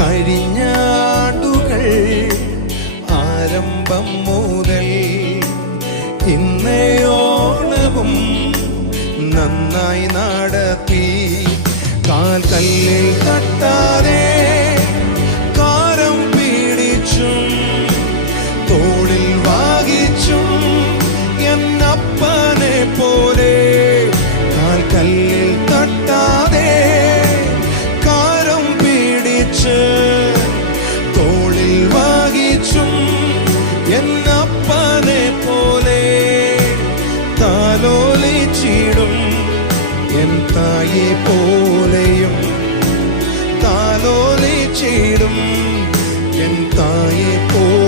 കഴിഞ്ഞാണ്ടുകൾ ആരംഭം മുതൽ ഇന്നയോളവും നന്നായി നടത്തി. കാൽ കല്ലിൽ തട്ടാതെ കാരം പിടിച്ചും തോളിൽ വാങ്ങിച്ചും എന്നപ്പനെ പോലെ. കാൽ കല്ലിൽ തട്ടാതെ കാരം പിടിച്ച് തോളിൽ വാങ്ങിച്ചും എന്നപ്പനെ പോലെ താലോലിച്ചിടും എൻ തായെ പോലെയും. താലോലിച്ചിടും എൻ തായെ പോലെ.